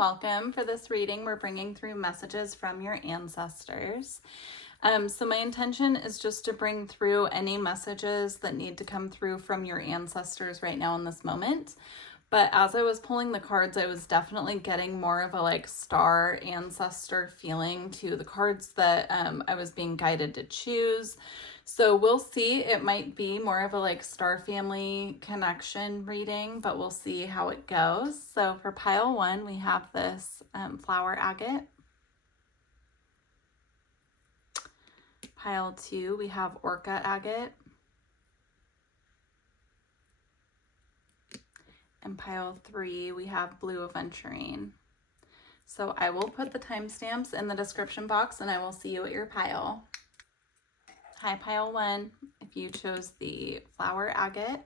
welcome. For this reading, we're bringing through messages from your ancestors. So my intention is just to bring through any messages that need to come through from your ancestors right now in this moment. But as I was pulling the cards, I was definitely getting more of a star ancestor feeling to the cards that I was being guided to choose. So we'll see. It might be more of a star family connection reading, but we'll see how it goes. So for pile 1, we have this flower agate. Pile 2, we have orca agate. And pile 3, we have blue aventurine. So I will put the timestamps in the description box and I will see you at your pile. Hi, pile 1. If you chose the flower agate,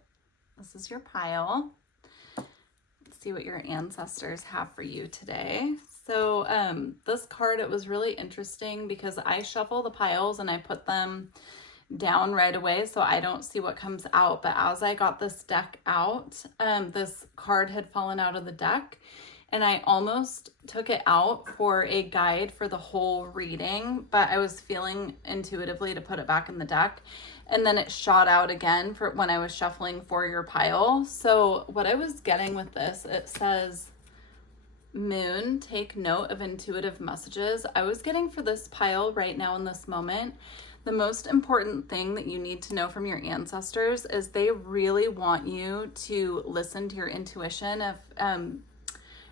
this is your pile. Let's see what your ancestors have for you today. So this card, it was really interesting because I shuffle the piles and I put them down right away so I don't see what comes out. But as I got this deck out, this card had fallen out of the deck. And I almost took it out for a guide for the whole reading, but I was feeling intuitively to put it back in the deck. And then it shot out again for when I was shuffling for your pile. So what I was getting with this, it says, Moon, take note of intuitive messages. I was getting for this pile right now in this moment, the most important thing that you need to know from your ancestors is they really want you to listen to your intuition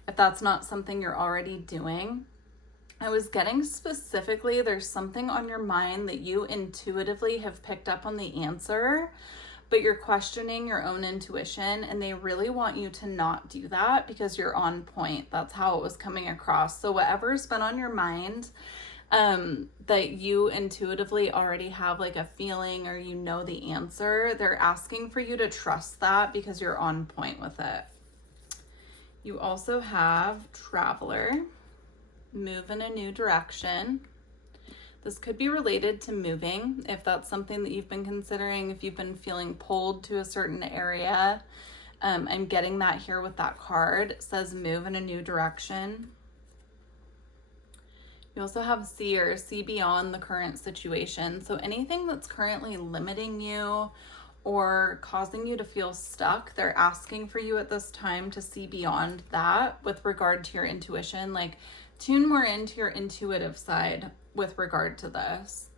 if that's not something you're already doing. I was getting specifically, there's something on your mind that you intuitively have picked up on the answer, but you're questioning your own intuition, and they really want you to not do that because you're on point. That's how it was coming across. So whatever's been on your mind, that you intuitively already have a feeling or you know the answer, they're asking for you to trust that because you're on point with it. You also have Traveler, move in a new direction. This could be related to moving, if that's something that you've been considering, if you've been feeling pulled to a certain area. I'm getting that here with that card. It says move in a new direction. You also have Seer, see beyond the current situation. So anything that's currently limiting you or causing you to feel stuck, they're asking for you at this time to see beyond that with regard to your intuition. Tune more into your intuitive side with regard to this.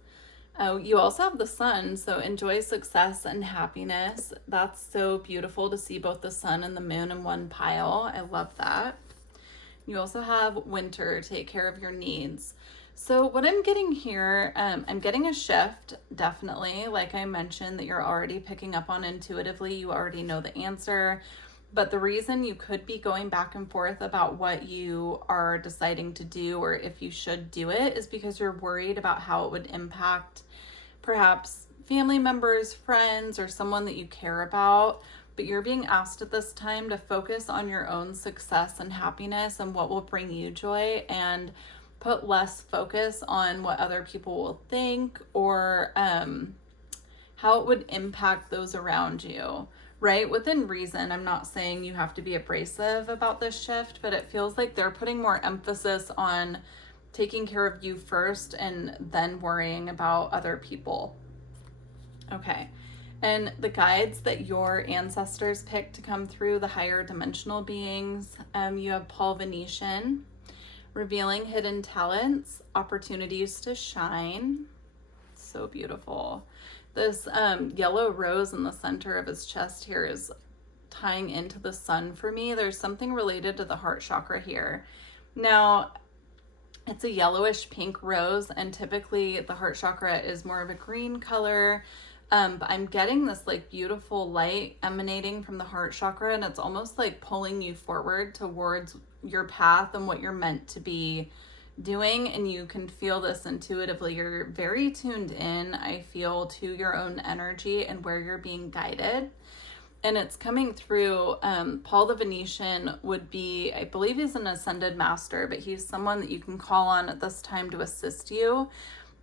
You also have the Sun, so enjoy success and happiness. That's so beautiful to see both the Sun and the Moon in one pile. I love that. You also have Winter, take care of your needs. So what I'm getting here, I'm getting a shift, definitely. Like I mentioned, that you're already picking up on intuitively. You already know the answer. But the reason you could be going back and forth about what you are deciding to do or if you should do it is because you're worried about how it would impact perhaps family members, friends, or someone that you care about. But you're being asked at this time to focus on your own success and happiness and what will bring you joy, and put less focus on what other people will think or how it would impact those around you, right? Within reason. I'm not saying you have to be abrasive about this shift, but it feels like they're putting more emphasis on taking care of you first and then worrying about other people. Okay. And the guides that your ancestors picked to come through, the higher dimensional beings, you have Paul Venetian, revealing hidden talents, opportunities to shine. So beautiful. This yellow rose in the center of his chest here is tying into the Sun for me. There's something related to the heart chakra here. Now, it's a yellowish pink rose, and typically the heart chakra is more of a green color. But I'm getting this beautiful light emanating from the heart chakra, and it's almost pulling you forward towards your path and what you're meant to be doing. And you can feel this intuitively. You're very tuned in, I feel, to your own energy and where you're being guided. And it's coming through. Paul the Venetian would be, I believe he's an ascended master, but he's someone that you can call on at this time to assist you.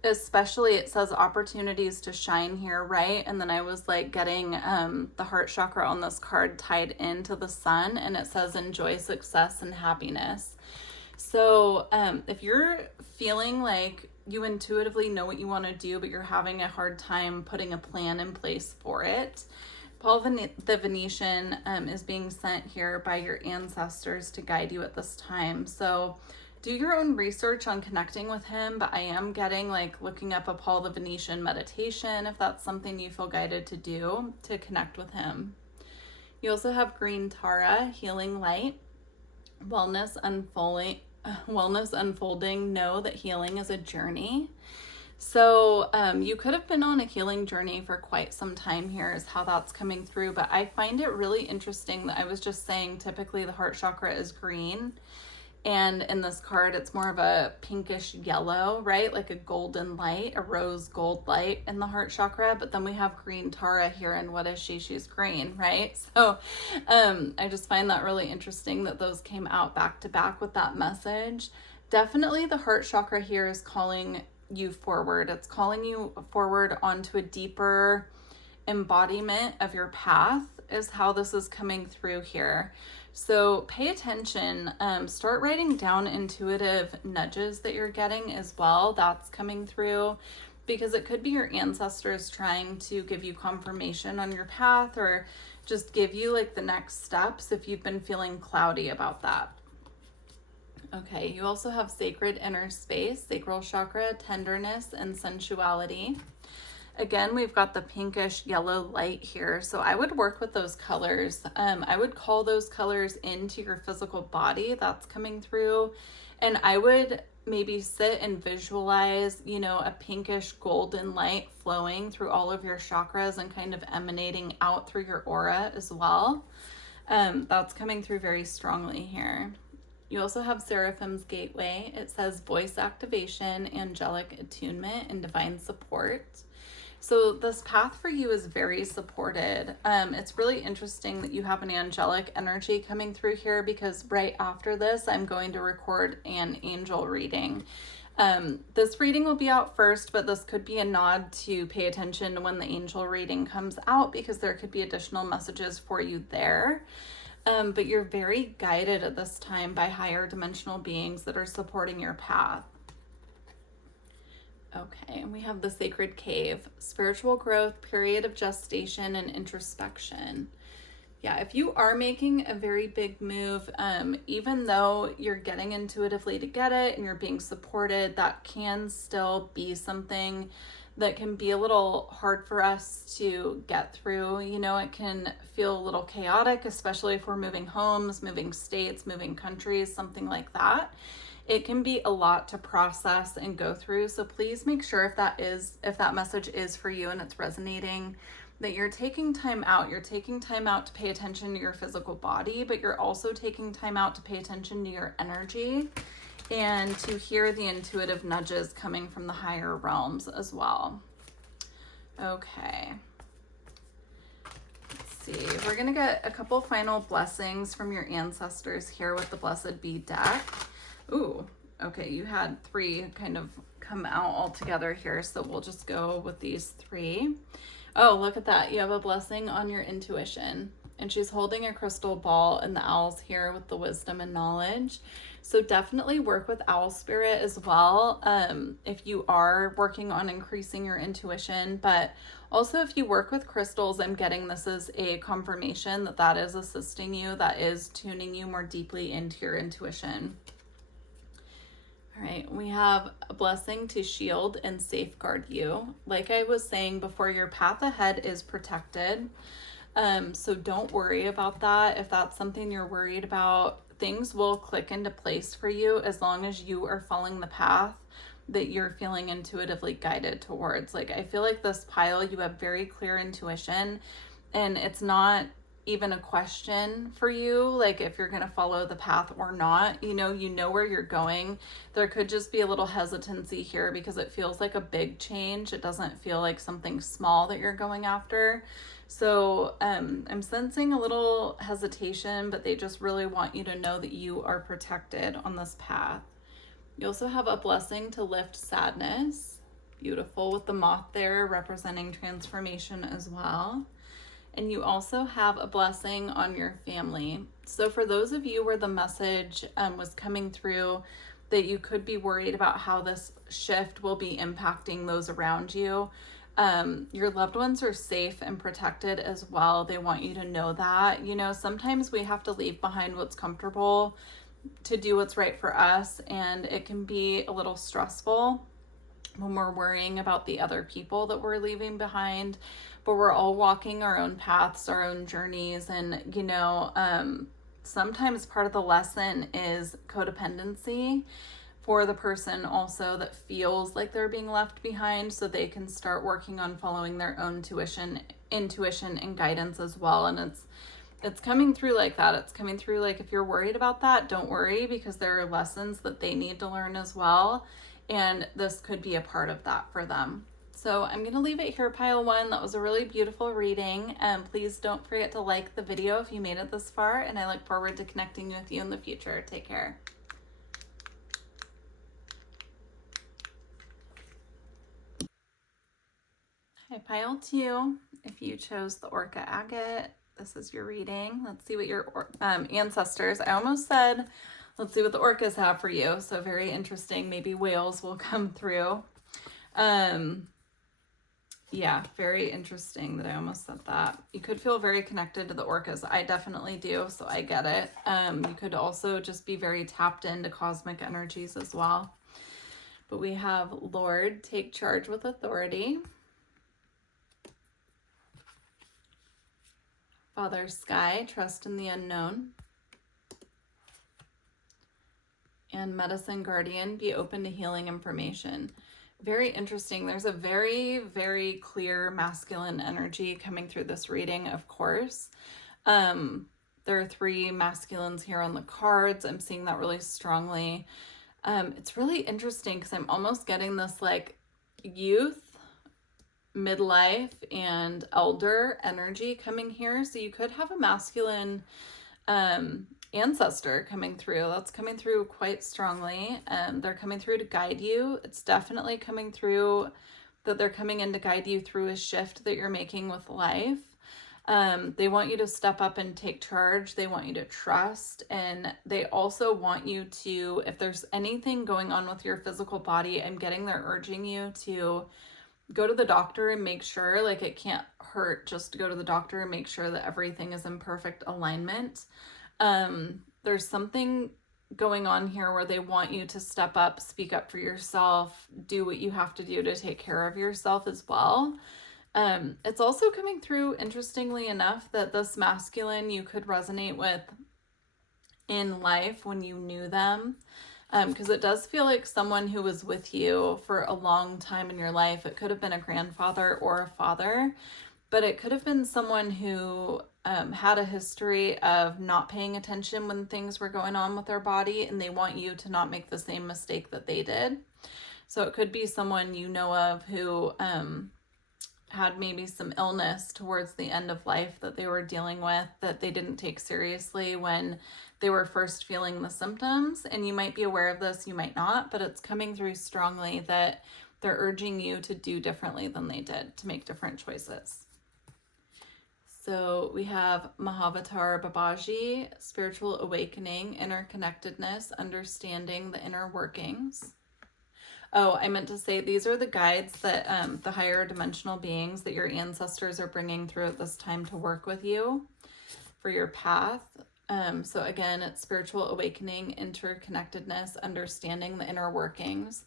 Especially, it says opportunities to shine here, right? And then I was getting the heart chakra on this card tied into the Sun, and it says enjoy success and happiness. So if you're feeling like you intuitively know what you want to do, but you're having a hard time putting a plan in place for it, the Venetian is being sent here by your ancestors to guide you at this time. So do your own research on connecting with him, but I am getting like looking up a Paul the Venetian meditation if that's something you feel guided to do to connect with him. You also have green Tara, healing light, wellness unfolding. Know that healing is a journey. So you could have been on a healing journey for quite some time here is how that's coming through. But I find it really interesting that I was just saying typically the heart chakra is green. And in this card, it's more of a pinkish yellow, right? Like a golden light, a rose gold light in the heart chakra. But then we have green Tara here. And what is she? She's green, right? So I just find that really interesting that those came out back to back with that message. Definitely the heart chakra here is calling you forward. It's calling you forward onto a deeper embodiment of your path is how this is coming through here. So pay attention, start writing down intuitive nudges that you're getting as well. That's coming through because it could be your ancestors trying to give you confirmation on your path or just give you like the next steps if you've been feeling cloudy about that. Okay, you also have sacred inner space, sacral chakra, tenderness, and sensuality. Again, we've got the pinkish yellow light here. So I would work with those colors. I would call those colors into your physical body. That's coming through. And I would maybe sit and visualize, a pinkish golden light flowing through all of your chakras and kind of emanating out through your aura as well. That's coming through very strongly here. You also have Seraphim's Gateway. It says voice activation, angelic attunement, and divine support. So this path for you is very supported. It's really interesting that you have an angelic energy coming through here because right after this, I'm going to record an angel reading. This reading will be out first, but this could be a nod to pay attention when the angel reading comes out because there could be additional messages for you there. But you're very guided at this time by higher dimensional beings that are supporting your path. Okay, and we have the Sacred Cave, spiritual growth, period of gestation, and introspection. Yeah, if you are making a very big move, even though you're getting intuitively to get it and you're being supported, that can still be something that can be a little hard for us to get through. It can feel a little chaotic, especially if we're moving homes, moving states, moving countries, something like that. It can be a lot to process and go through. So please make sure if that message is for you and it's resonating, that you're taking time out. You're taking time out to pay attention to your physical body, but you're also taking time out to pay attention to your energy and to hear the intuitive nudges coming from the higher realms as well. Okay. Let's see. We're going to get a couple final blessings from your ancestors here with the Blessed Be deck. Ooh, okay, you had 3 kind of come out all together here, so we'll just go with these 3. Oh, look at that. You have a blessing on your intuition, and she's holding a crystal ball, and the owl's here with the wisdom and knowledge. So definitely work with owl spirit as well if you are working on increasing your intuition, but also if you work with crystals, I'm getting this as a confirmation that is assisting you, that is tuning you more deeply into your intuition. All right, we have a blessing to shield and safeguard you. Like I was saying before, your path ahead is protected. So don't worry about that. If that's something you're worried about, things will click into place for you as long as you are following the path that you're feeling intuitively guided towards. Like I feel like this pile, you have very clear intuition and it's not even a question for you, like if you're going to follow the path or not. You know where you're going. There could just be a little hesitancy here because it feels like a big change. It doesn't feel like something small that you're going after. So I'm sensing a little hesitation, but they just really want you to know that you are protected on this path. You also have a blessing to lift sadness. Beautiful, with the moth there representing transformation as well. And you also have a blessing on your family. So for those of you where the message was coming through that you could be worried about how this shift will be impacting those around you, your loved ones are safe and protected as well. They want you to know that. You know, sometimes we have to leave behind what's comfortable to do what's right for us, and it can be a little stressful when we're worrying about the other people that we're leaving behind. But we're all walking our own paths, our own journeys, and you know, sometimes part of the lesson is codependency for the person also that feels like they're being left behind, so they can start working on following their own intuition and guidance as well. And it's coming through like that. It's coming through like, if you're worried about that, don't worry, because there are lessons that they need to learn as well, and this could be a part of that for them. So I'm going to leave it here, pile one. That was a really beautiful reading, and please don't forget to like the video if you made it this far, and I look forward to connecting with you in the future. Take care. Hi, pile two. If you chose the Orca Agate, this is your reading. Let's see what your ancestors, I almost said, let's see what the orcas have for you. So very interesting. Maybe whales will come through. Yeah, very interesting that I almost said that. You could feel very connected to the orcas. I definitely do, so I get it. You could also just be very tapped into cosmic energies as well. But we have Lord, take charge with authority. Father Sky, trust in the unknown. And Medicine Guardian, be open to healing information. Very interesting. There's a very, very clear masculine energy coming through this reading, of course. There are 3 masculines here on the cards. I'm seeing that really strongly. It's really interesting because I'm almost getting this like youth, midlife, and elder energy coming here. So you could have a masculine ancestor coming through. That's coming through quite strongly. They're coming through to guide you. It's definitely coming through that they're coming in to guide you through a shift that you're making with life. They want you to step up and take charge. They want you to trust. And they also want you to, if there's anything going on with your physical body, I'm getting they're urging you to go to the doctor and make sure, like, it can't hurt just to go to the doctor and make sure that everything is in perfect alignment. There's something going on here where they want you to step up, speak up for yourself, do what you have to do to take care of yourself as well. It's also coming through, interestingly enough, that this masculine you could resonate with in life when you knew them. Because it does feel like someone who was with you for a long time in your life. It could have been a grandfather or a father, but it could have been someone who had a history of not paying attention when things were going on with their body, and they want you to not make the same mistake that they did. So it could be someone you know of who had maybe some illness towards the end of life that they were dealing with that they didn't take seriously when they were first feeling the symptoms. And you might be aware of this, you might not, but it's coming through strongly that they're urging you to do differently than they did, to make different choices. So we have Mahavatar Babaji, spiritual awakening, interconnectedness, understanding the inner workings. Oh, I meant to say these are the guides that the higher dimensional beings that your ancestors are bringing through at this time to work with you for your path. So again, it's spiritual awakening, interconnectedness, understanding the inner workings.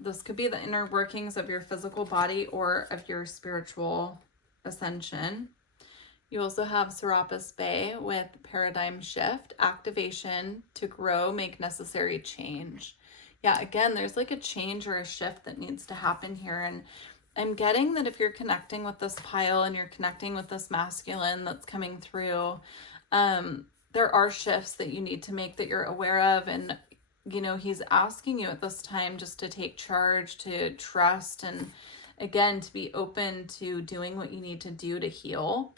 This could be the inner workings of your physical body or of your spiritual ascension. You also have Serapis Bay with paradigm shift, activation to grow, make necessary change. Yeah, again, there's like a change or a shift that needs to happen here. And I'm getting that if you're connecting with this pile and you're connecting with this masculine that's coming through, there are shifts that you need to make that you're aware of. And, you know, he's asking you at this time just to take charge, to trust, and again, to be open to doing what you need to do to heal.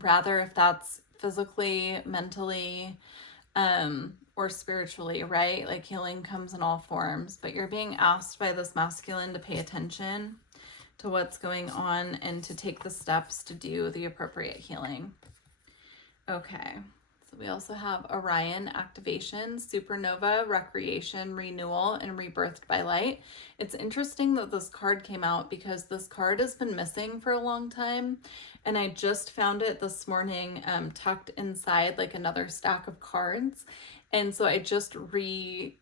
Rather, if that's physically, mentally, or spiritually, right? Like healing comes in all forms, but you're being asked by this masculine to pay attention, to what's going on and to take the steps to do the appropriate healing. Okay, so we also have Orion activation, supernova, recreation, renewal, and rebirthed by light. It's interesting that this card came out because this card has been missing for a long time, and I just found it this morning tucked inside like another stack of cards. And so I just rejoined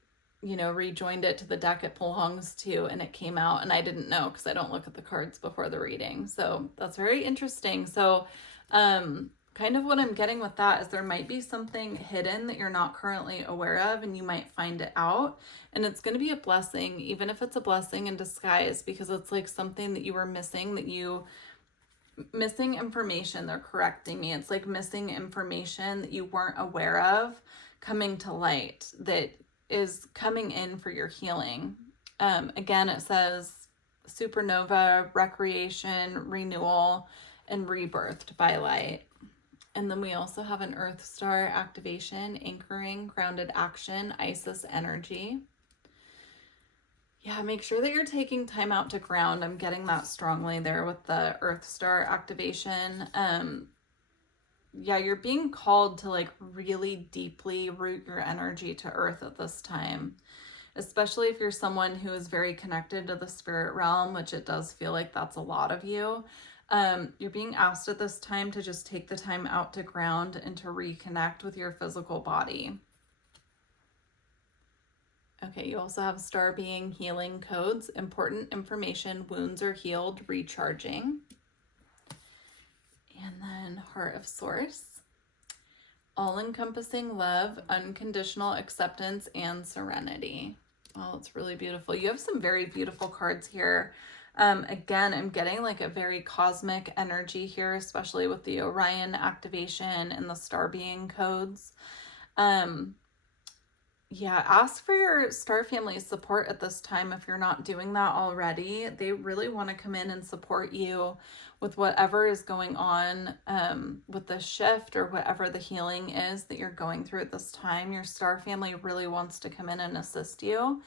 it to the deck it belongs to, and it came out, and I didn't know because I don't look at the cards before the reading. So that's very interesting. So kind of what I'm getting with that is there might be something hidden that you're not currently aware of, and you might find it out, and it's going to be a blessing, even if it's a blessing in disguise, because it's like something that you were missing, missing information. They're correcting me. It's like missing information that you weren't aware of coming to light that is coming in for your healing. Again, it says supernova, recreation, renewal, and rebirthed by light. And then we also have an Earth Star activation, anchoring, grounded action, Isis energy. Yeah, make sure that you're taking time out to ground. I'm getting that strongly there with the Earth Star activation. Yeah, you're being called to like really deeply root your energy to Earth at this time, especially if you're someone who is very connected to the spirit realm, which it does feel like that's a lot of you. You're being asked at this time to just take the time out to ground and to reconnect with your physical body. Okay, you also have star being healing codes, important information, wounds are healed, recharging. And then Heart of Source, all-encompassing love, unconditional acceptance, and serenity. Oh, it's really beautiful. You have some very beautiful cards here. Again, I'm getting like a very cosmic energy here, especially with the Orion activation and the star being codes. Yeah, ask for your star family's support at this time if you're not doing that already. They really want to come in and support you with whatever is going on with the shift or whatever the healing is that you're going through at this time. Your star family really wants to come in and assist you.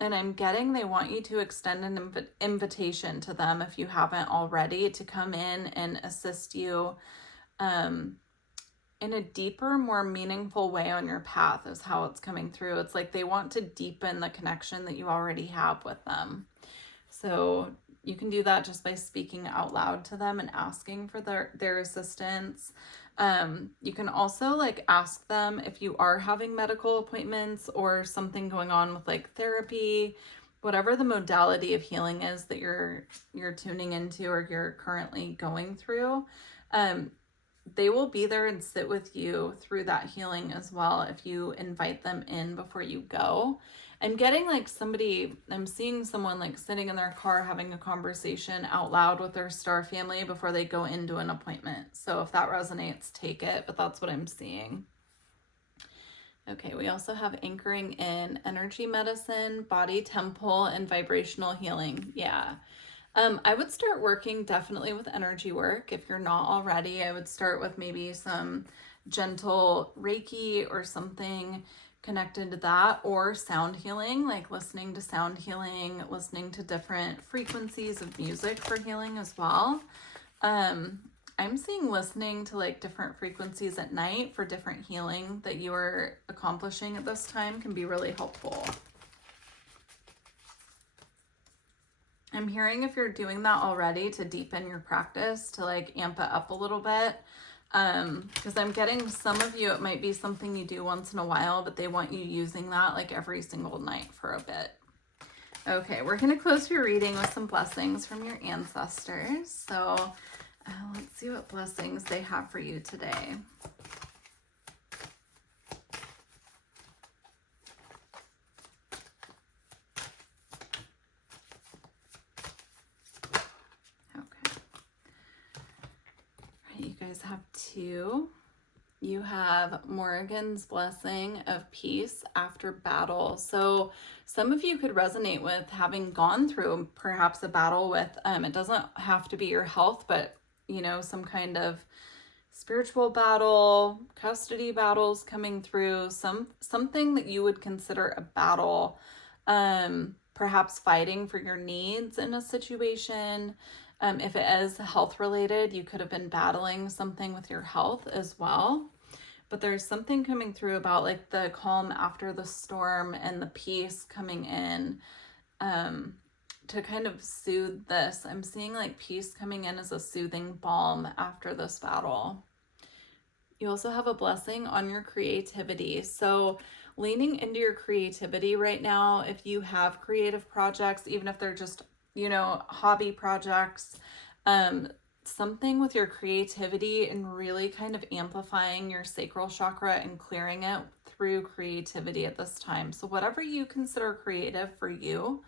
And I'm getting they want you to extend an invitation to them if you haven't already, to come in and assist you in a deeper, more meaningful way on your path is how it's coming through. It's like they want to deepen the connection that you already have with them. So you can do that just by speaking out loud to them and asking for their assistance. You can also like ask them if you are having medical appointments or something going on with like therapy, whatever the modality of healing is that you're tuning into or you're currently going through. They will be there and sit with you through that healing as well if you invite them in before you go. I'm getting like I'm seeing someone like sitting in their car having a conversation out loud with their star family before they go into an appointment. So if that resonates, take it, but that's what I'm seeing. Okay, we also have anchoring in energy medicine, body temple, and vibrational healing. Yeah. I would start working definitely with energy work. If you're not already, I would start with maybe some gentle Reiki or something connected to that, or sound healing, like listening to sound healing, listening to different frequencies of music for healing as well. I'm seeing listening to like different frequencies at night for different healing that you are accomplishing at this time can be really helpful. I'm hearing if you're doing that already to deepen your practice, to like amp it up a little bit. Because I'm getting some of you, it might be something you do once in a while, but they want you using that like every single night for a bit. Okay, we're going to close your reading with some blessings from your ancestors. So let's see what blessings they have for you today. Have two. You have Morrigan's blessing of peace after battle. So some of you could resonate with having gone through perhaps a battle with, it doesn't have to be your health, but you know, some kind of spiritual battle, custody battles coming through, something that you would consider a battle. perhaps fighting for your needs in a situation. If it is health related, you could have been battling something with your health as well. But there's something coming through about like the calm after the storm and the peace coming in to kind of soothe this. I'm seeing like peace coming in as a soothing balm after this battle. You also have a blessing on your creativity. So leaning into your creativity right now, if you have creative projects, even if they're just, hobby projects, something with your creativity and really kind of amplifying your sacral chakra and clearing it through creativity at this time. So whatever you consider creative for you,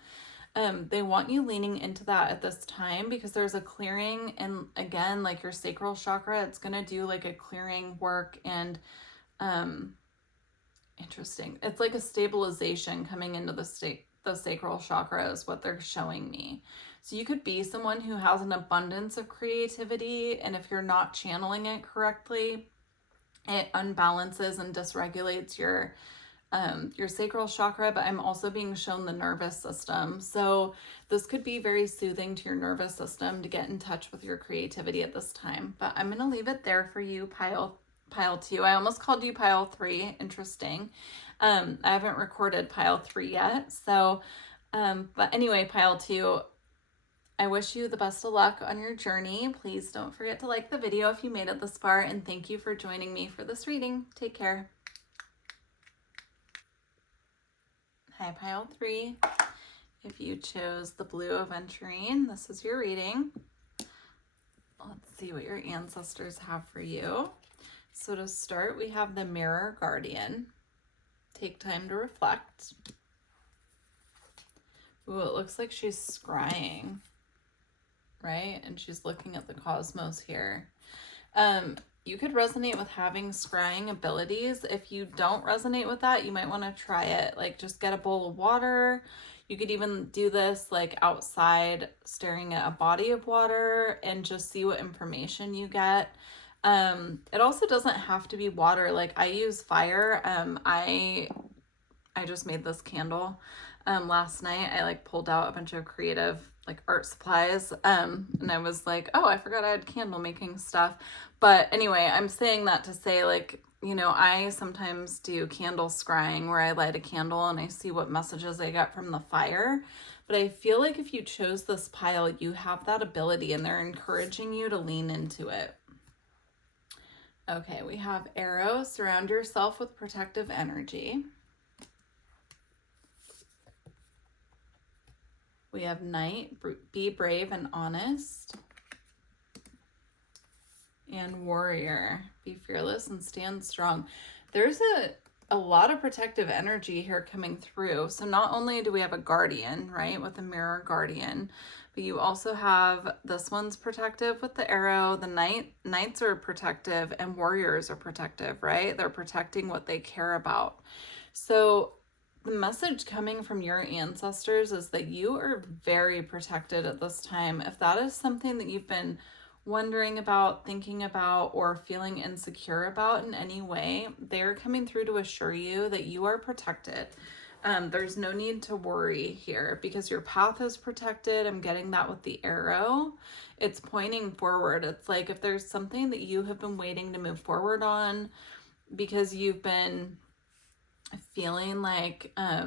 they want you leaning into that at this time because there's a clearing, and again, like your sacral chakra, it's going to do like a clearing work and interesting. It's like a stabilization coming into the sacral chakra is what they're showing me. So you could be someone who has an abundance of creativity, and if you're not channeling it correctly, it unbalances and dysregulates your sacral chakra. But I'm also being shown the nervous system. So this could be very soothing to your nervous system to get in touch with your creativity at this time. But I'm going to leave it there for you, pile 2. I almost called you pile 3. Interesting. I haven't recorded pile 3 yet. So, but anyway, pile 2, I wish you the best of luck on your journey. Please don't forget to like the video if you made it this far, and thank you for joining me for this reading. Take care. Hi, pile 3. If you chose the blue aventurine, this is your reading. Let's see what your ancestors have for you. So to start, we have the Mirror Guardian. Take time to reflect. Ooh, it looks like she's scrying, right? And she's looking at the cosmos here. You could resonate with having scrying abilities. If you don't resonate with that, you might want to try it. Like just get a bowl of water. You could even do this like outside, staring at a body of water, and just see what information you get. It also doesn't have to be water. Like I use fire. I just made this candle last night. I like pulled out a bunch of creative like art supplies and I was like, oh, I forgot I had candle making stuff. But anyway, I'm saying that to say like, I sometimes do candle scrying where I light a candle and I see what messages I get from the fire. But I feel like if you chose this pile, you have that ability and they're encouraging you to lean into it. Okay, we have Arrow. Surround yourself with protective energy. We have Knight. Be brave and honest. And Warrior. Be fearless and stand strong. There's a lot of protective energy here coming through. So not only do we have a Guardian, right, with a Mirror Guardian, but you also have this one's protective with the Arrow. The Knights are protective and Warriors are protective, right? They're protecting what they care about. So the message coming from your ancestors is that you are very protected at this time. If that is something that you've been wondering about, thinking about, or feeling insecure about in any way, they're coming through to assure you that you are protected. There's no need to worry here because your path is protected. I'm getting that with the Arrow. It's pointing forward. It's like if there's something that you have been waiting to move forward on because you've been feeling like a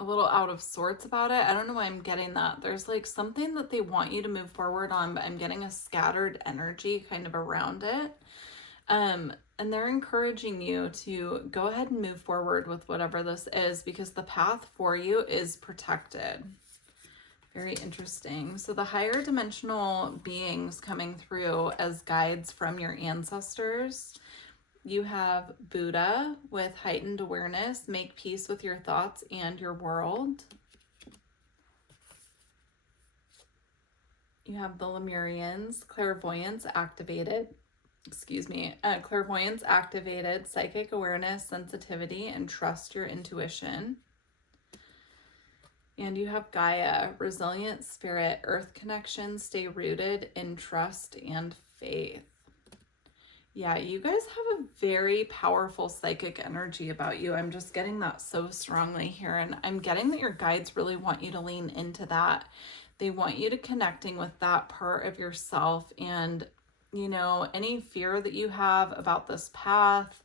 little out of sorts about it. I don't know why I'm getting that. There's like something that they want you to move forward on, but I'm getting a scattered energy kind of around it. And they're encouraging you to go ahead and move forward with whatever this is because the path for you is protected. Very interesting. So the higher dimensional beings coming through as guides from your ancestors. You have Buddha with heightened awareness. Make peace with your thoughts and your world. You have the Lemurians, clairvoyance activated. Clairvoyance activated, psychic awareness, sensitivity, and trust your intuition. And you have Gaia, resilient spirit, earth connection, stay rooted in trust and faith. Yeah, you guys have a very powerful psychic energy about you. I'm just getting that so strongly here. And I'm getting that your guides really want you to lean into that. They want you to connecting with that part of yourself. And, you know, any fear that you have about this path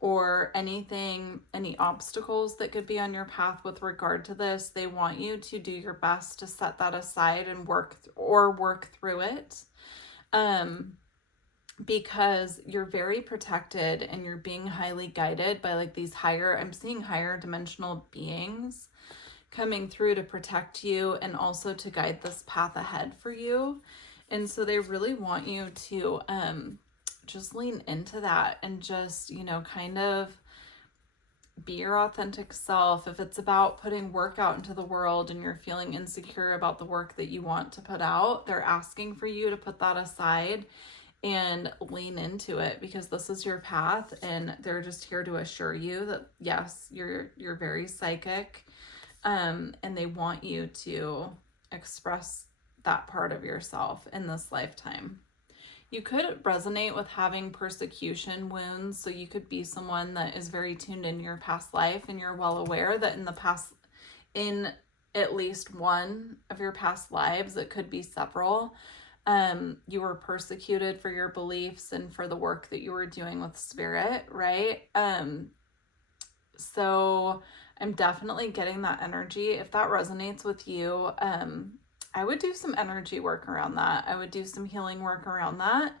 or anything, any obstacles that could be on your path with regard to this, they want you to do your best to set that aside and work through it. Because you're very protected and you're being highly guided by like these higher, I'm seeing higher dimensional beings coming through to protect you and also to guide this path ahead for you. And so they really want you to just lean into that and just, you know, kind of be your authentic self. If it's about putting work out into the world and you're feeling insecure about the work that you want to put out, they're asking for you to put that aside and lean into it, because this is your path and they're just here to assure you that yes, you're very psychic, and they want you to express that part of yourself in this lifetime. You could resonate with having persecution wounds, so you could be someone that is very tuned in your past life and you're well aware that in the past, in at least one of your past lives, it could be several, you were persecuted for your beliefs and for the work that you were doing with spirit, right? So I'm definitely getting that energy. If that resonates with you, I would do some energy work around that. I would do some healing work around that.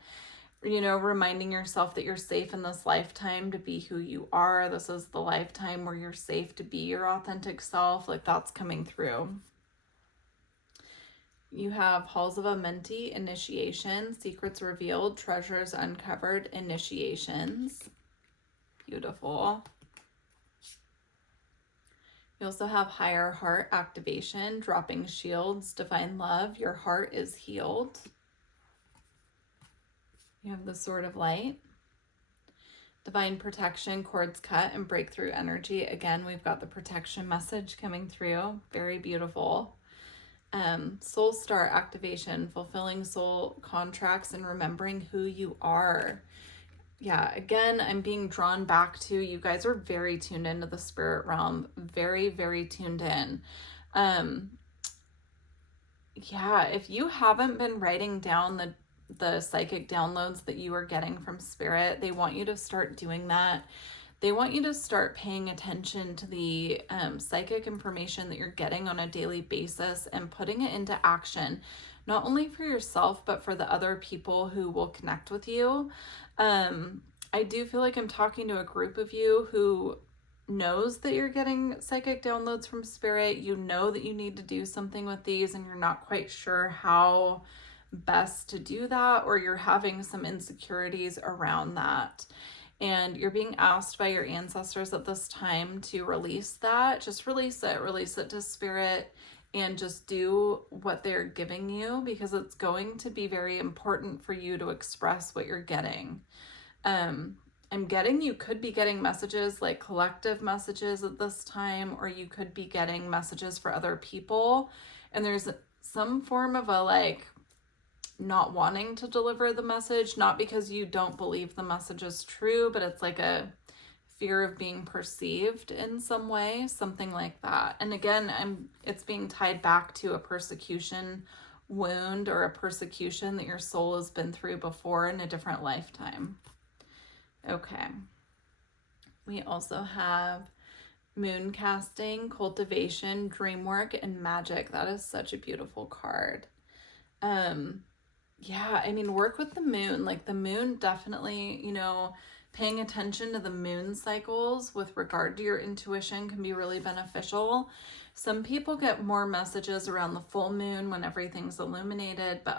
You know, reminding yourself that you're safe in this lifetime to be who you are. This is the lifetime where you're safe to be your authentic self. Like that's coming through. You have Halls of a Mentee, Initiation, Secrets Revealed, Treasures Uncovered, Initiations. Beautiful. You also have Higher Heart Activation, Dropping Shields, Divine Love, Your Heart is Healed. You have the Sword of Light. Divine Protection, Cords Cut, and Breakthrough Energy. Again, we've got the protection message coming through. Very beautiful. Soul Star Activation, Fulfilling Soul Contracts and Remembering Who You Are. Yeah, again, I'm being drawn back to, you guys are very tuned into the spirit realm. Very, very tuned in. Yeah, if you haven't been writing down the psychic downloads that you are getting from spirit, they want you to start doing that. They want you to start paying attention to the psychic information that you're getting on a daily basis and putting it into action, not only for yourself, but for the other people who will connect with you. I do feel like I'm talking to a group of you who knows that you're getting psychic downloads from spirit. You know that you need to do something with these and you're not quite sure how best to do that, or you're having some insecurities around that. And you're being asked by your ancestors at this time to release that. Just release it to spirit and just do what they're giving you, because it's going to be very important for you to express what you're getting. I'm getting, you could be getting messages like collective messages at this time, or you could be getting messages for other people. And there's some form of a like not wanting to deliver the message, not because you don't believe the message is true, but it's like a fear of being perceived in some way, something like that. And again, it's being tied back to a persecution wound or a persecution that your soul has been through before in a different lifetime. Okay. We also have moon casting, cultivation, dream work, and magic. That is such a beautiful card. Yeah, I mean, work with the moon. Like the moon definitely, you know, paying attention to the moon cycles with regard to your intuition can be really beneficial. Some people get more messages around the full moon when everything's illuminated, but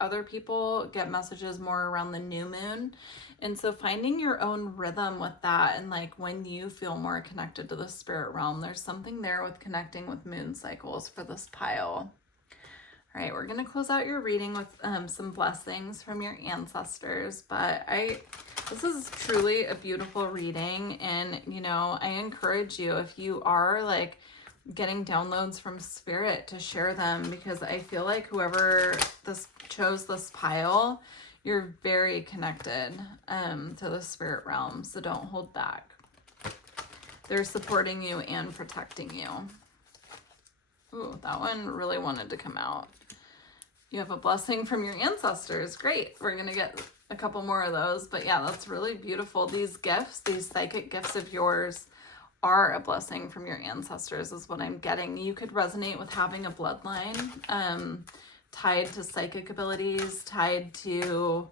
other people get messages more around the new moon. And so finding your own rhythm with that, and like when you feel more connected to the spirit realm, there's something there with connecting with moon cycles for this pile. All right, we're going to close out your reading with some blessings from your ancestors, but this is truly a beautiful reading. And, you know, I encourage you, if you are like getting downloads from spirit, to share them, because I feel like whoever chose this pile, You're very connected to the spirit realm, so don't hold back. They're supporting you and protecting you. Ooh, that one really wanted to come out. You have a blessing from your ancestors. Great. We're going to get a couple more of those. But yeah, that's really beautiful. These gifts, these psychic gifts of yours are a blessing from your ancestors is what I'm getting. You could resonate with having a bloodline tied to psychic abilities, tied to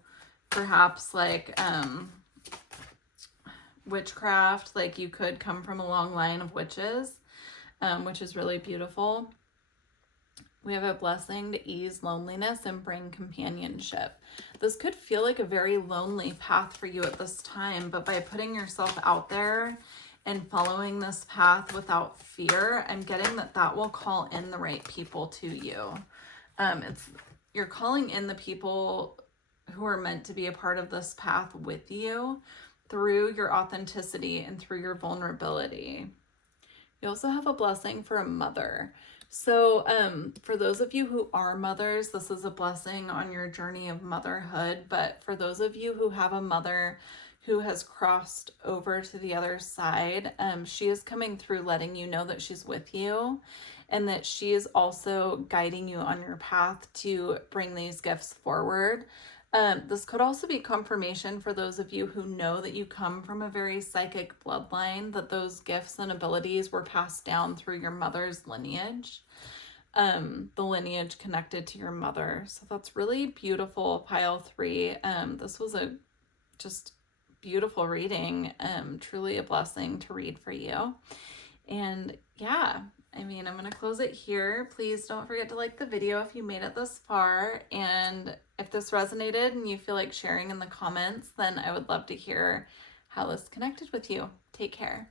perhaps like witchcraft. Like you could come from a long line of witches, which is really beautiful. We have a blessing to ease loneliness and bring companionship. This could feel like a very lonely path for you at this time, but by putting yourself out there and following this path without fear, I'm getting that will call in the right people to you. You're calling in the people who are meant to be a part of this path with you through your authenticity and through your vulnerability. You also have a blessing for a mother. So for those of you who are mothers, this is a blessing on your journey of motherhood. But for those of you who have a mother who has crossed over to the other side, she is coming through letting you know that she's with you and that she is also guiding you on your path to bring these gifts forward. This could also be confirmation for those of you who know that you come from a very psychic bloodline, that those gifts and abilities were passed down through your mother's lineage, the lineage connected to your mother. So that's really beautiful, pile 3. This was a just beautiful reading, truly a blessing to read for you. And yeah, I mean, I'm going to close it here. Please don't forget to like the video if you made it this far. And if this resonated and you feel like sharing in the comments, then I would love to hear how this connected with you. Take care.